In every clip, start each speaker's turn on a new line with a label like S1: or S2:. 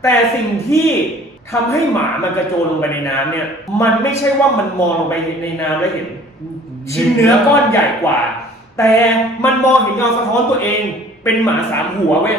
S1: แต่สิ่งที่ทำให้หมามันกระโจนลงไปในน้ำเนี่ยมันไม่ใช่ว่ามันมองลงไปในน้ำแล้วเห็นชิ้นเนื้อก้อนใหญ่กว่าแต่มันมองเห็นเงาสะท้อนตัวเองเป็นหมาสามหัวเว้ย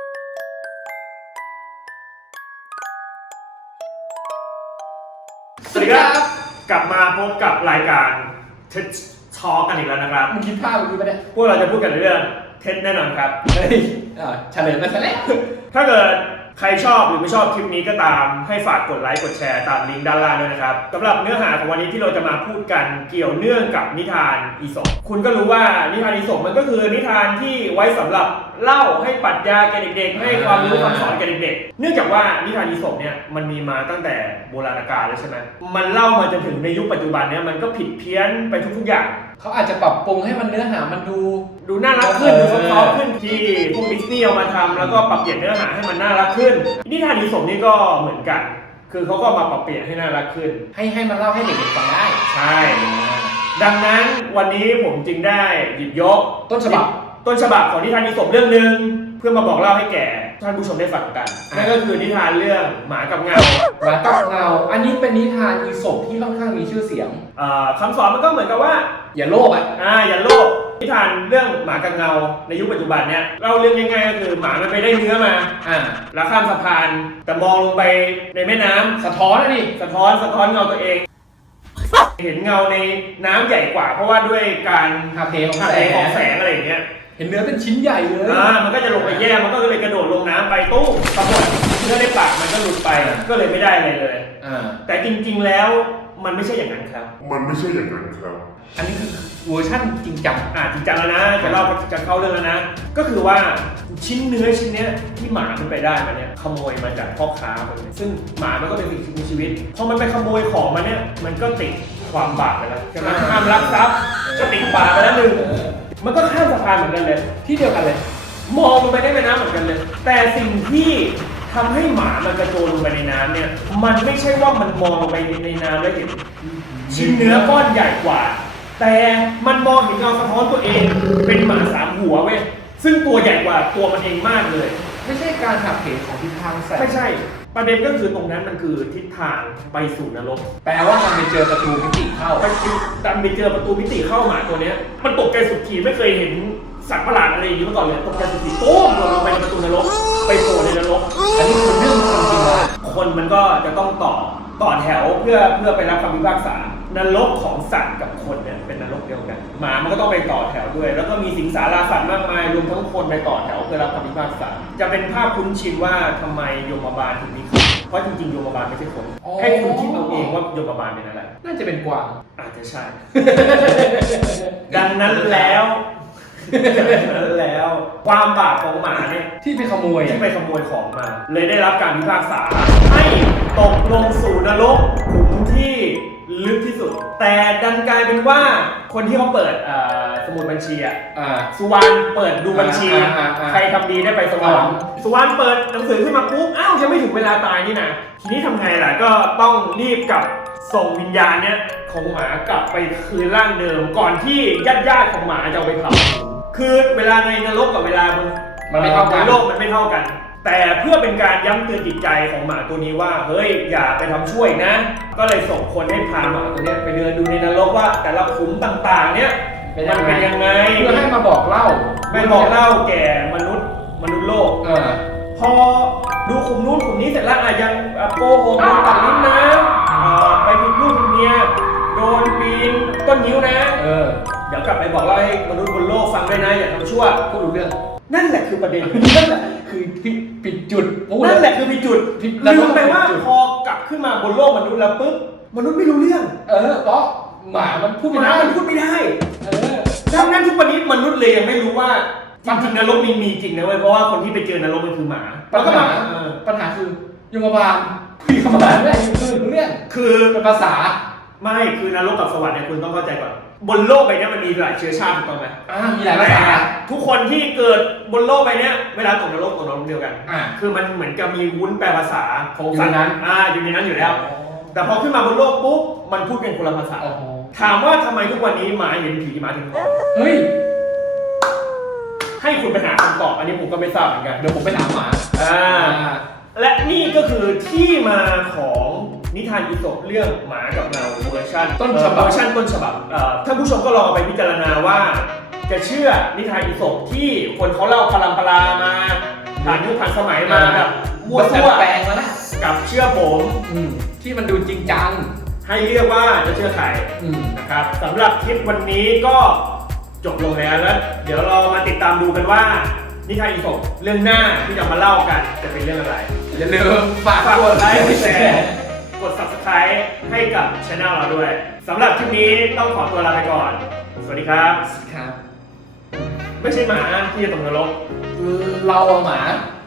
S1: สวัสดีครับกลับมาพบกับรายการเท็ดทอล์กกันอีกแล้วนะครับ
S2: มึงคิดภาพมึงคิดไปได้
S1: พวกเราจะพูดกันเรื่องเท็ดแน่นอนครับ
S2: เฮ้ยเฉลยมาซะแล้ว
S1: ถ้าเกิดใครชอบหรือไม่ชอบคลิปนี้ก็ตามให้ฝากกดไลค์กดแชร์ตามลิงก์ด้านล่างด้วยนะครับสำหรับเนื้อหาของวันนี้ที่เราจะมาพูดกันเกี่ยวเนื่องกับนิทานอีสปคุณก็รู้ว่านิทานอีสปมันก็คือนิทานที่ไว้สำหรับเล่าให้ปรัชญาแก่เด็กๆให้ความรู้คำสอนแก่เด็กๆเนื่องจากว่านิทานอีสปเนี่ยมันมีมาตั้งแต่โบราณกาลเลยใช่ไหมมันเล่ามาจนถึงในยุคปัจจุบันเนี่ยมันก็ผิดเพี้ยนไปทุกๆอย่าง
S2: เขาอาจจะปรับปรุงให้มันเนื้อหามัน
S1: ดูน่ารักขึ้นดูซอฟต์ขึ้นที่พวกดิสนีย์เอามาทำแล้วก็ปรับเปลี่ยนเนื้อหาให้มันน่ารักขึ้นนิทานอีสปนี่ก็เหมือนกันคือเขาก็มาปรับเปลี่ยนให้น่ารักขึ้น
S2: ให้มันเล่าให้เด็กๆฟังได้
S1: ใช่ดังนั้นวันนี้ผมจึงได้หยิบยก
S2: ต้นฉบั
S1: บของนิทานอีสปเรื่องนึงเพื่อมาบอกเล่าให้แก่ท่านผู้ชมได้ฟังกันนั่นก็คือนิทานเรื่องหมากับเงา
S2: อันนี้เป็นนิทานอีสปที่ค่อนข้างมีชื่อเสียง
S1: คำสอนมันก็เหมือนกับว่า
S2: อย่าโลภ
S1: อย่าโลภนิทานเรื่องหมากับเงาในยุคปัจจุบันเนี่ยเล่าเรื่องง่ายๆก็คือหมามันไปได้เนื้อมาแล้วข้ามสะพานแต่มองลงไปในแม่น้ำ
S2: สะท้อนนี่
S1: สะท้อนเงาตัวเองเห็นเงาในน้ำใหญ่กว่าเพราะว่าด้วยการ
S2: ถ่ายเทของ
S1: แสงอะไรอย่างเงี้ย
S2: เห็นเนื้อเป็นชิ้นใหญ่เลย
S1: มันก็จะลงไปแย่มันก็เลยกระโดดลงน้ำไปตู้ปรากฏเนื้อในปากมันก็หลุดไปก็เลยไม่ได้อะไรเลยแต่จริงๆแล้วมันไม่ใช่อย่างนั้นครับ
S2: อันนี้คือเวอร์ชั่นจริงจัง
S1: จริงจังแล้วนะจะเข้าเรื่องแล้วนะก็คือว่าชิ้นเนื้อชิ้นนี้ที่หมามันไปได้มาเนี่ยขโมยมาจากพ่อค้าคนนี้ซึ่งหมามันก็เป็นสิ่งมีชีวิตพอมันไปขโมยของมาเนี่ยมันก็ติดความบาปไปแล้วใช่ไหมห้ามลักทรัพย์ก็ติดบาปไปแล้วนึงมันก็ข้ามสะพานเหมือนกันเลย
S2: ที่เดียวกันเลย
S1: มองลงไปได้ในน้ำเหมือนกันเลยแต่สิ่งที่ทำให้หมามันกระโจนลงไปในน้ำเนี่ยมันไม่ใช่ว่ามันมองลงไปในน้ำแล้วเห็นชิ้นเนื้อก้อนใหญ่กว่าแต่มันมองเห็นเงาสะท้อนตัวเองเป็นหมาสามหัวเว้ยซึ่งตัวใหญ่กว่าตัวมันเองมากเลย
S2: ไม่ใช่การหักเหของทิศทางแสง
S1: ไม่ใช่ประเด็นก็คือตรงนั้นมันคือทิศทางไปสู่นรก
S2: แปลว่ามันไปเจอประตูมิติเข้า
S1: ไปเจอประตูมิติเข้าหมาตัวเนี้ยมันตกใจสุดขีดไม่เคยเห็นสัตว์ประหลาดอะไรอย่างนี้มาก่อนเลยตกใจสุดขีดโต้มลงไปในประตูนรกไปโผล่ในนรก
S2: อันนี้คือเรื่องจริง
S1: ๆคนมันก็จะต้องต่อแถวเพื่อไปรับคำพิพากษานรกของสัตว์กับคนเนี่ยเป็นนรกเดียวกันหมามันก็ต้องไปต่อแถวด้วยแล้วก็มีสิงสาราสัตว์มากมายรวมทั้งคนไปต่อแถวเพื่อรับคำพิพากษาจะเป็นภาพคุ้นชินว่าทำไมโยมบาลถึงมีคนเพราะจริงๆโยมบาลไม่ใช่คนให้คุณคิดเอาเองว่าโยมบาลเป็นอะไร
S2: น่าจะเป็นกวาง
S1: อาจจะใช่ ดังนั้นแล้วความบาปของหมาเนี่ย
S2: ที่ไปขโมย
S1: ของมาเลยได้รับการพิพากษาให้ตกลงสู่นรกขุมที่ลึกที่สุดแต่ดันกลายเป็นว่าคนที่เขาเปิดสมุดบัญชีสุวรรณเปิดดูบัญชีใครทำดีได้ไปสวรรค์สุวรรณเปิดหนังสือขึ้นมาปุ๊บอ้าวยังไม่ถึงเวลาตายนี่นะทีนี้ทำไงล่ะก็ต้องรีบกลับส่งวิญญาณเนี่ยของหมากลับไปคืนร่างเดิมก่อนที่ญาติของหมาจะเอาไปเผาคือเวลาในนรกกับเวลา
S2: มันไม่เท่ากัน
S1: โลกมันไม่เท่ากันแต่เพื่อเป็นการย้ำเตือนจิตใจของหมาตัวนี้ว่าเฮ้ยอย่าไปทำช่วยนะก็เลยส่งคนให้พาหมาตัวนี้ไปเดินดูในนรกว่าแต่ละขุมต่างๆเนี่ยมันเป็นยังไง
S2: เพื่อให้มาบอกเล่า
S1: แก่มนุษย์โลกพอดูขุมนู้นขุมนี้เสร็จแล้วยังโกหกตัดลิ้นนะไปผิดลูกผิดเมียโดนปีนต้นนิ้วนะเดี๋ยวกลับไปบอกเล่าให้มนุษย์บนโลกฟังด้วยนะอย่าทำชั่ว
S2: พูดรู้เรื่อง
S1: นั่นแหละคือประเด็น
S2: นั่นแหละคือปิดจุด
S1: นั่นแหละคือปิดจุดลืมไปว่าพอกลับขึ้นมาบนโลกมนุษย์แล้วปุ๊บมนุษย์ไม่รู้เรื่อง
S2: เพราะหมามันพูดไม่
S1: ได้ดังนั้นทุกวันนี้มนุษย์เลยยังไม่รู้ว่าจริงๆนรกมีจริงนะเว้ยเพราะว่าคนที่ไปเจอนรกมันคือหมา
S2: ปัญหาคือโยมบาลไม่ได้คือเรื่องคือภาษา
S1: ไม่คือนรกกับสวรรค์เนี่ยคุณต้องเข้าใจก่อนบนโลกใบนี้มันมีหลายเชื้อชาติถูกต้องไหม
S2: มีหลายภาษา
S1: ทุกคนที่เกิดบนโลกใบนี้เวลาตกนรกเดียวกันคือมันเหมือนกับมีวุ้นแปลภาษาของสัตว์นั้นอยู่ในนั้นอยู่แล้วแต่พอขึ้นมาบนโลกปุ๊บมันพูดเป็นคนละภาษาถามว่าทำไมทุกวันนี้หมาเห็นผีหมาถึง
S2: เฮ้ย
S1: ให้คุณไปหาคำตอบอันนี้ผมก็ไม่ทราบเหมือนกัน
S2: เดี๋ยวผมไปถามหมา
S1: และนี่ก็คือที่มาของนิทานอีสปเรื่องหมากับเงาเวอร์ชันต้นฉบับท่านผู้ชมก็ลองไปพิจารณาว่าจะเชื่อนิทานอีสปที่คนเขาเล่าพลัมปลามาผ่านยุคผ่านสมัยมาแบบมั่วซั่ว
S2: แปลงแล้วนะ
S1: กับเชื่อผม
S2: ที่มันดูจริงจัง
S1: ให้เลือกว่าจะเชื่อใครนะครับสำหรับคลิปวันนี้ก็จบลงแล้วเดี๋ยวเรามาติดตามดูกันว่านิทานอีสปเรื่องหน้าที่จะมาเล่ากันจะเป็นเรื่องอะไร
S2: อย่าลืมฝาก
S1: กดไลค์กดแชร์กด Subscribe ให้กับช่องเราด้วยสำหรับคลิปนี้ต้องขอตัวลาไปก่อน สวัสดีครับ
S2: ครับ
S1: ไม่ใช่หมาที่จะตกนรก
S2: เราเอาหมา